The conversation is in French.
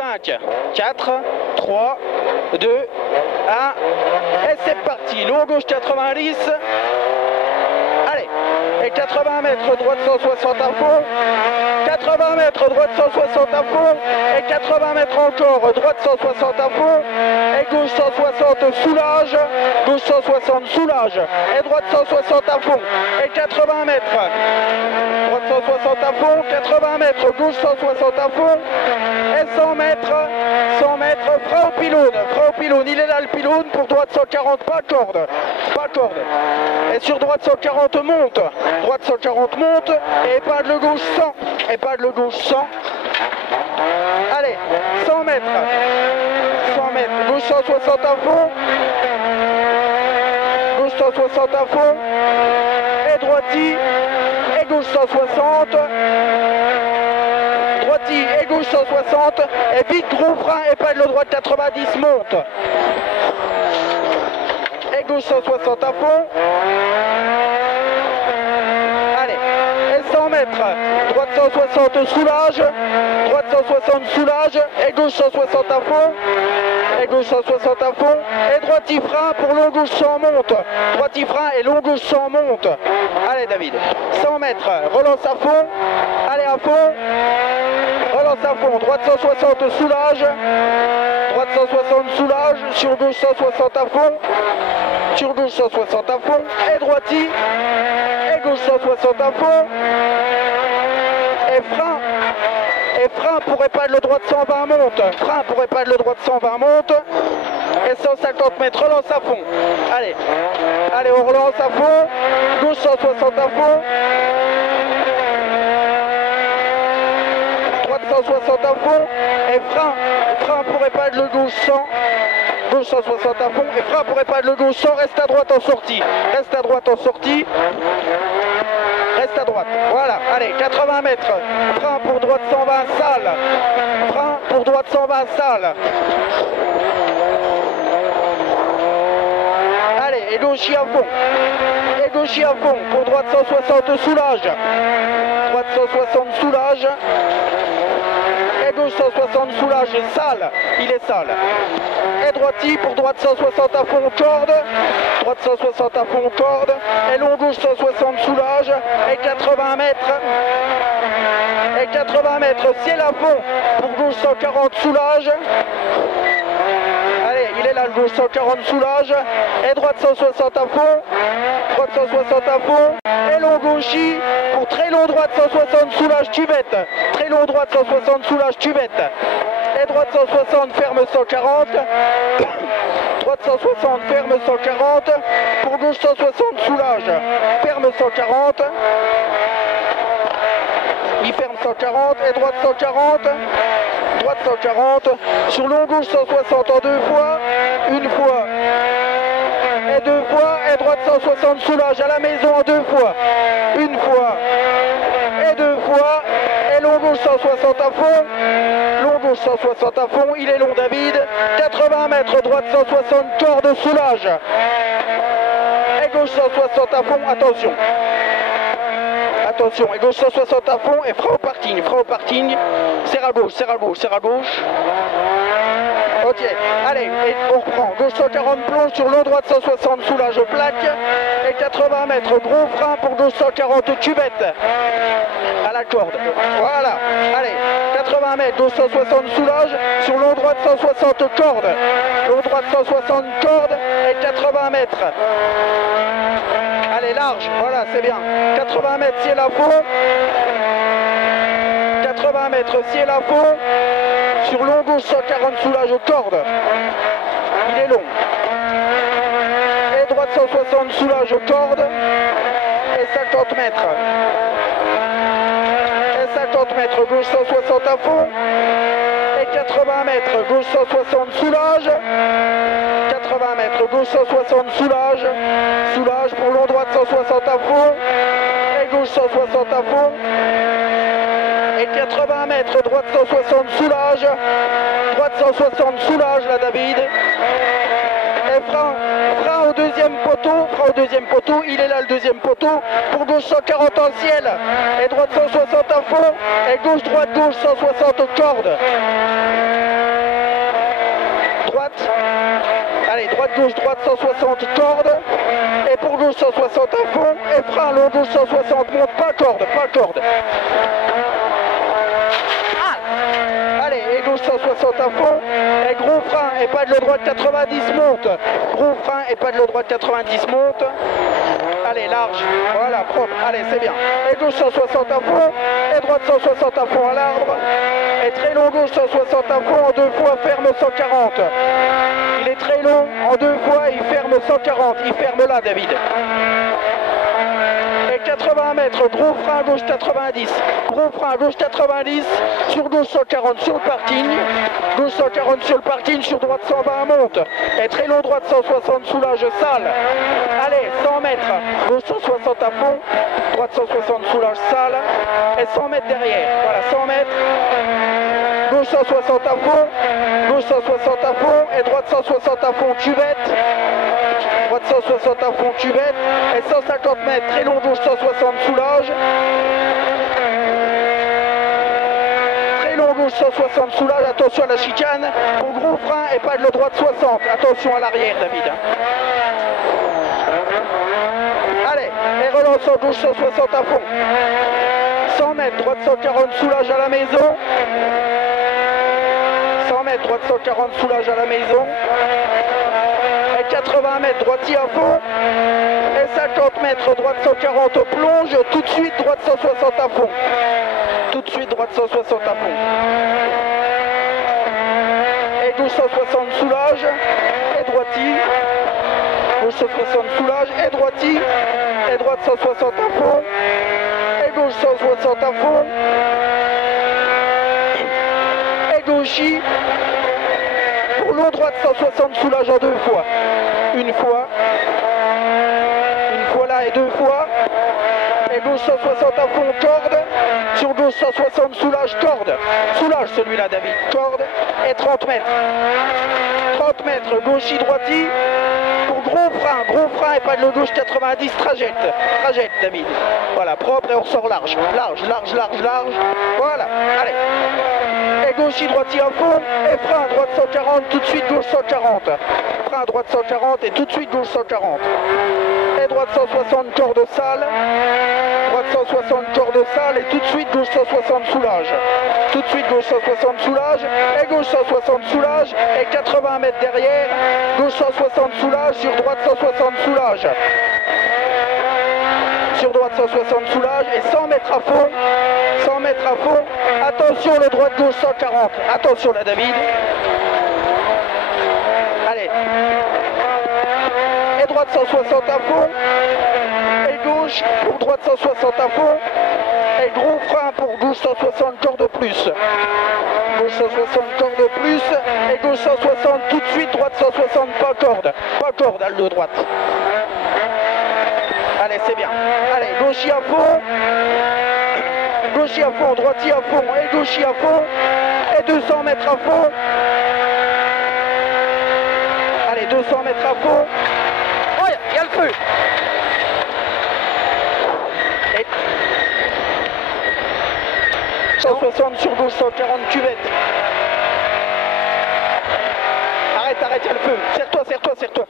5, 4, 3, 2, 1. Et c'est parti. Long gauche 90. Allez. Et 80 mètres, droite 160 à fond. 80 mètres, droite 160 à fond. Et 80 mètres encore, droite 160 à fond. Et gauche 160, soulage. Gauche 160, soulage. Et droite 160 à fond. Et 80 mètres. Droite 160 à fond. 80 mètres, gauche 160 à fond. Et 100 mètres, frein au pylône. Frein au pylône, il est là le pylône. Pour droite 140, pas corde. Pas corde. Et sur droite 140, monte. Droite 140 monte. Et épingle gauche 100. Épingle gauche 100. Allez, 100 mètres. 100 mètres. Gauche 160 à fond. Gauche 160 à fond. Et droiti. Et gauche 160. Droiti et gauche 160. Et vite gros frein. Épingle droite 90 monte. Et gauche 160 à fond. Allez. Et 100 mètres. Droite 160 soulage. Droite 160 soulage. Et gauche 160 à fond. Et gauche 160 à fond. Et droiti frein pour long gauche 100 monte. Droiti frein et long gauche 100 monte. Allez David. 100 mètres. Relance à fond. Allez à fond. Relance à fond. Droite 160 soulage. Droite 160 soulage. Sur gauche 160 à fond. Sur gauche 160 à fond. Et droiti. Et gauche 160 à fond. Et frein. Et frein pour épingle droite 120 monte. Frein pour épingle droite 120 monte. Et 150 mètres, relance à fond. Allez. Allez, on relance à fond. Gauche 160 à fond. Droite 160 à fond. Et frein. Frein pour épingle gauche 100. Gauche 160 à fond. Et frein pour épingle gauche 100. Reste à droite en sortie. Reste à droite en sortie. Reste à droite. Voilà. Allez, 80 mètres. Frein pour droite 120 sale. Frein pour droite 120 sale. Allez, et gauche à fond. Et gauche à fond. Pour droite 160 soulage. Droite 160 soulage. Et gauche 160 soulage. Sale. Il est sale. Et droiti pour droite 160 à fond corde. Droite 160 à fond corde. Et long gauche 160 soulage. Et 80 mètres. Et 80 mètres ciel à fond. Pour gauche 140 soulage. Allez, il est là le gauche 140 soulage. Et droite 160 à fond. Droite 160 à fond. Et long gauchi. Pour très long droite 160 soulage tubette. Très long droite 160 soulage tubette. Et droite 160 ferme 140. Droite 160 ferme 140. Pour gauche 160 soulage. Ferme 140. Il ferme 140 et droite 140. Droite 140. Sur long gauche 160 en deux fois. Une fois. Et deux fois. Et droite 160 soulage à la maison en deux fois. Une fois. Et deux fois. Et long gauche 160 à fond. Long gauche 160 à fond. Il est long David. 80 mètres. Droite 160 corde soulage. Et gauche 160 à fond. Attention. Attention, et gauche 160 à fond et frein au parking, serre à gauche, serre à gauche, serre à gauche. Ok, allez, et on reprend, gauche 140 plonge sur long droite 160 soulage aux plaques et 80 mètres, gros frein pour gauche 140 cubette à la corde. Voilà, allez, 80 mètres, gauche 160 soulage, sur long droite 160 corde, long droite 160 corde et 80 mètres. Allez, large, voilà, c'est bien. 80 mètres ciel à fond. 80 mètres ciel à fond. Sur long gauche 140 soulage aux cordes. Il est long. Et droite 160 soulage aux cordes. Et 50 mètres. Et 50 mètres gauche 160 à fond. Et 80 mètres gauche 160 soulage. 80 mètres gauche 160 soulage. Soulage pour long droite 160 à fond. Et gauche 160 à fond. Et 80 mètres droite 160 soulage. Droite 160 soulage là David. Et Et frein au deuxième poteau, il est là le deuxième poteau, pour gauche 140 en ciel, et droite 160 à fond, et gauche, droite, gauche 160 aux cordes. Droite, allez, droite, gauche, droite 160 cordes, et pour gauche 160 à fond, et frein long gauche 160, monte, pas corde. Allez, et gauche 160 à fond, et gros frein, et pas de le droite 90, monte. Gros frein, et pas de le droite 90, monte. Allez, large, voilà, propre, allez, c'est bien. Et gauche 160 à fond, et droite 160 à fond à l'arbre. Et très long gauche 160 à fond, en deux fois, ferme 140. Il est très long, en deux fois, il ferme 140. Il ferme là, David. Et 80 mètres, gros frein à gauche 90. Gros frein à gauche 90, sur gauche 140 sur le parking. Gauche 140 sur le parking, sur droite 120, monte. Et très long droite 160, soulage, sale. Allez, 100 mètres, gauche 160 à fond, droite 160, soulage, sale. Et 100 mètres derrière, voilà, 100 mètres. Gauche 160 à fond, gauche 160 à fond, et droite 160 à fond, cuvette. Droite 160 à fond, cuvette. Et 150 mètres, très long gauche 160, soulage. Très long gauche 160, soulage, attention à la chicane. Au gros frein et pas de le droite 60, attention à l'arrière, David. Allez, et relance en gauche 160 à fond. 100 mètres, droite 140, soulage à la maison. 100 mètres, droite 140, soulage à la maison. Et 80 mètres, droitier à fond. Et 50 mètres, droite 140, plonge. Tout de suite, droite 160 à fond. Tout de suite, droite 160 à fond. Et gauche 160, soulage. Et droitier. Gauche 160, soulage. Et droitier. Et droite 160 à fond. Et gauche 160 à fond. Et gauchis. Pour long droite 160, soulage en deux fois. Une fois là et deux fois. Et gauche 160 à fond, corde. Sur gauche 160, soulage, corde. Soulage celui-là, David, corde. Et 30 mètres. 30 mètres, gauchis, droiti. Pour gros frein et pas de le gauche 90, trajette, David. Voilà, propre et on ressort large. Large. Voilà, allez. Et gauchis, droiti à fond. Et frein, droite 140, tout de suite gauche 140. Frein, droite 140 et tout de suite gauche 140. Et droite 160, corde sale. Droite 160, corde sale et tout de suite gauche 160, soulage. Tout de suite gauche 160, soulage. Et gauche 160, soulage. Et 80 mètres derrière, gauche 160, soulage. Sur droite 160, soulage. Sur droite 160, soulage. Et 100 mètres à fond. 100 mètres à fond. Attention, le droite gauche 140. Attention là, David. Allez. Et droite 160 à fond. Et gauche pour droite 160 à fond. Et gros frein pour gauche 160, corde plus. Gauche 160, corde plus. Et gauche 160, tout de suite, droite 160, pas corde. Pas corde, à le droite. Allez, c'est bien. Allez, gauchis à fond. Gauchis à fond, droitier à fond. Et gauchis à fond. Et 200 mètres à fond. Allez, 200 mètres à fond. Oh, il y a le feu. Et 160 sur gauche, 140 cuvette. Arrête, il y a le feu. Serre-toi.